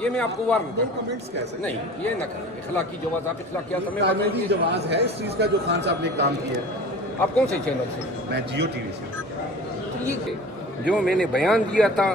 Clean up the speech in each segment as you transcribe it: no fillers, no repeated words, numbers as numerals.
یہ میں آپ کو وارن کرتا ہوں نہیں یہ نہ کریں اخلاقی جواز آپ اخلاقیات ہمیں تعمیری جواز ہے اس چیز کا جو خان صاحب نے کام کیا ہے. آپ کون سے چینل سے؟ میں جیو ٹی وی سے. ٹھیک ہے جو میں نے بیان دیا تھا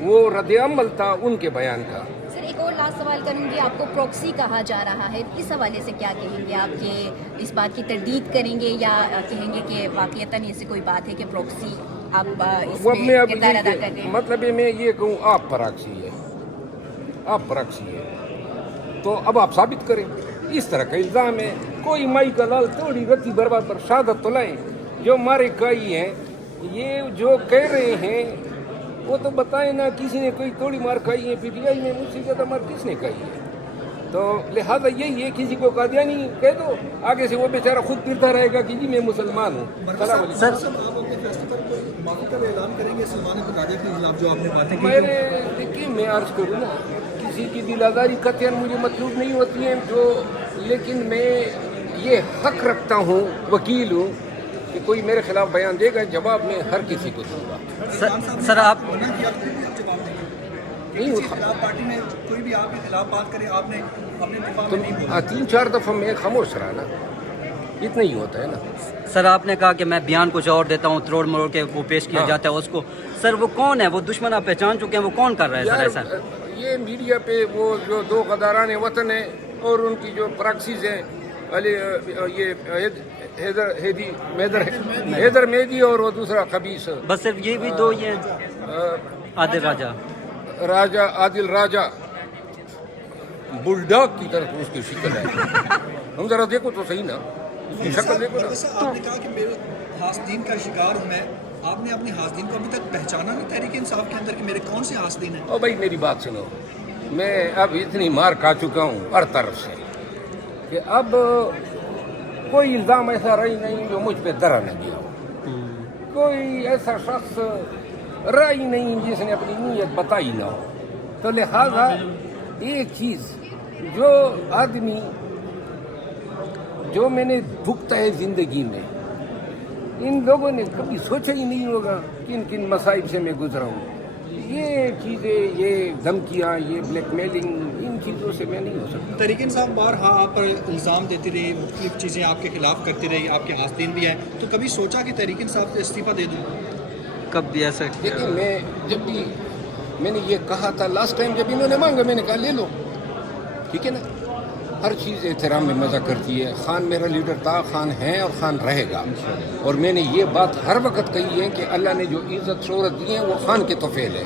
وہ رد عمل تھا ان کے بیان کا. سر ایک اور لاسٹ سوال کروں گی، آپ کو پروکسی کہا جا رہا ہے، اس حوالے سے کیا کہیں گے آپ؟ کہ اس بات کی تردید کریں گے یا کہیں گے کہ واقعتاً ایسی کوئی بات ہے کہ پروکسی آپ اس میں کردار ادا کر رہے ہیں؟ مطلب میں یہ کہوں آپ پراکسی ہے، آپ پراکسی ہے تو اب آپ ثابت کریں. اس طرح کا الزام ہے کوئی مائی کا لال توڑی رتی برباد پر شہادت تو لائیں. جو ہمارے کائی ہیں یہ جو کہہ رہے ہیں وہ تو بتائیں نا کسی نے کوئی توڑی مار کھائی ہے پی ٹی آئی میں، مجھ سے زیادہ مار کس نے کھائی ہے؟ تو لہٰذا یہی ہے کسی کو قادیانی کہہ دو آگے سے وہ بیچارہ خود پھرتا رہے گا کہ جی میں مسلمان ہوں. سر آپ اپنے فیصلے پر معافی کا اعلان کریں گے سلمان بٹاڈے کے خلاف جو آپ نے باتیں کی؟ دیکھیے میں عرض کروں نا کسی کی دل آزاری قطعاً مجھے مطلوب نہیں ہوتی ہے لیکن میں یہ حق رکھتا ہوں، وکیل ہوں کہ کوئی میرے خلاف بیان دے گا جواب میں ہر کسی کو دوں گا. سر آپ نہیں پارٹی میں کوئی بھی آپ کے خلاف بات کرے آپ نے اپنے دفاع میں نہیں بولا. 3-4 دفعہ میں خاموش رہا نا، اتنا ہی ہوتا ہے نا. سر آپ نے کہا کہ میں بیان کچھ اور دیتا ہوں، تروڑ مروڑ کے وہ پیش کیا جاتا ہے اس کو. سر وہ کون ہے؟ وہ دشمن آپ پہچان چکے ہیں، وہ کون کر رہا ہے سر ایسا؟ یہ میڈیا پہ وہ جو دو غداران وطن ہیں اور ان کی جو پراکسیز ہیں یہ حیدر میدی اور وہ دوسرا خبیث، بس صرف یہ بھی دو ہی ہیں. عادل عادل راجہ بلڈاگ کی طرف اس کی شکل ہے. ہم ذرا دیکھو تو صحیح نا اس کی شکل دیکھو نا. آپ نے کہا کہ میرے حاسدین کا شکار ہوں میں، آپ نے اپنے حاسدین کو ابھی تک پہچانا نہیں تحریک انصاف کے اندر کہ میرے کون سے حاسدین ہیں؟ او بھائی میری بات سنو، میں اب اتنی مار کھا چکا ہوں ہر طرف سے کہ اب کوئی الزام ایسا رہی نہیں جو مجھ پہ درا نہ گیا ہو. کوئی ایسا شخص رہی نہیں جس نے اپنی نیت بتائی نہ ہو. تو لہذا ایک چیز جو آدمی جو میں نے بھگتا ہے زندگی میں، ان لوگوں نے کبھی سوچا ہی نہیں ہوگا کن کن مصائب سے میں گزرا ہوں. یہ چیزیں، یہ دھمکیاں، یہ بلیک میلنگ، ان چیزوں سے میں نہیں ہو سکتا. تحریک انصاف بارہا آپ پر الزام دیتی رہی، مختلف چیزیں آپ کے خلاف کرتی رہی، آپ کے حاسدین بھی ہیں، تو کبھی سوچا کہ تحریک انصاف سے استعفیٰ دے دوں؟ کب بھی ایسا؟ لیکن میں جب بھی میں نے یہ کہا تھا لاسٹ ٹائم جب انہوں نے مانگا میں نے کہا لے لو، ٹھیک ہے نا. ہر چیز احترام میں مزہ کرتی ہے. خان میرا لیڈر تھا، خان ہے اور خان رہے گا. اور میں نے یہ بات ہر وقت کہی ہے کہ اللہ نے جو عزت شہرت دی ہے وہ خان کے توفیل ہے.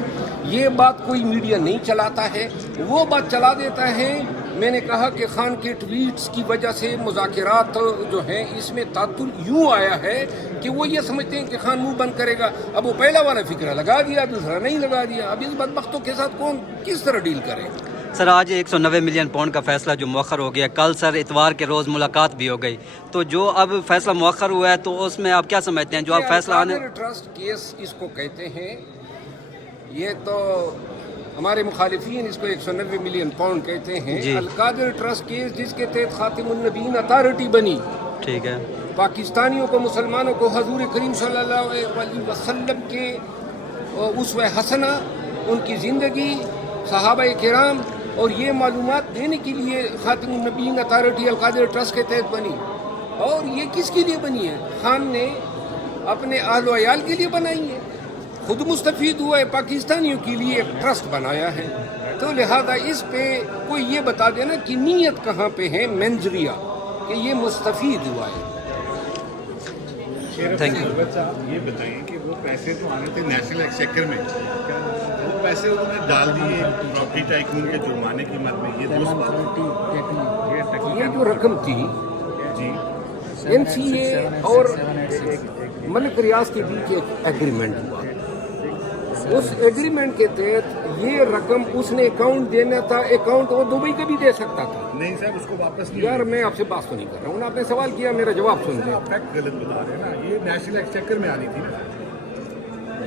یہ بات کوئی میڈیا نہیں چلاتا ہے، وہ بات چلا دیتا ہے. میں نے کہا کہ خان کے ٹویٹس کی وجہ سے مذاکرات جو ہیں اس میں تعطل یوں آیا ہے کہ وہ یہ سمجھتے ہیں کہ خان منہ بند کرے گا. اب وہ پہلا والا فکرہ لگا دیا، دوسرا نہیں لگا دیا. اب اس بدبختوں کے ساتھ کون کس طرح ڈیل کرے؟ سر آج 190 ملین پاؤنڈ کا فیصلہ جو مؤخر ہو گیا، کل سر اتوار کے روز ملاقات بھی ہو گئی، تو جو اب فیصلہ مؤخر ہوا ہے تو اس میں آپ کیا سمجھتے ہیں جو آپ فیصلہ آنے؟ ٹرسٹ کیس اس کو کہتے ہیں. یہ تو ہمارے مخالفین اس کو 190 ملین پاؤنڈ کہتے ہیں. القادر ٹرسٹ کیس جس کے تحت خاتم النبیین اتھارٹی بنی، ٹھیک ہے، پاکستانیوں کو، مسلمانوں کو حضور کریم صلی اللہ علیہ وسلم کے اسوہ حسنہ، ان کی زندگی، صحابہ کرام اور یہ معلومات دینے کے لیے خاتم النبیین اتھارٹی القادر ٹرسٹ کے تحت بنی. اور یہ کس کے لیے بنی ہے؟ خان نے اپنے اہل و عیال کے لیے بنائی ہے، خود مستفید ہوا ہے، پاکستانیوں کے لیے ایک ٹرسٹ بنایا ہے. تو لہذا اس پہ کوئی یہ بتا دینا کہ نیت کہاں پہ ہے منظریہ کہ یہ مستفید ہوا ہے. Thank you. یہ بتائیں کہ وہ پیسے تو آنے تھے نیشنل ایکسچیکر میں، وہ پیسے انہوں نے ڈال دیے پراپرٹی ٹائکون کے جرمانے کی مد میں. یہ جو رقم تھی جی NCA اور ملک ریاض کے بیچ ایک ایگریمنٹ ہوا. اس ایگریمنٹ کے تحت یہ رقم اس نے اکاؤنٹ دینا تھا، اکاؤنٹ وہ دبئی کا بھی دے سکتا تھا. نہیں صاحب اس کو واپس نہیں. یار میں آپ سے بات تو نہیں کر رہا ہوں، آپ نے سوال کیا، میرا جواب سن لیں. آپ فیکٹ غلط بتا رہے ہیں نا. یہ نیشنل ایکسچیکر میں آنی تھی نا.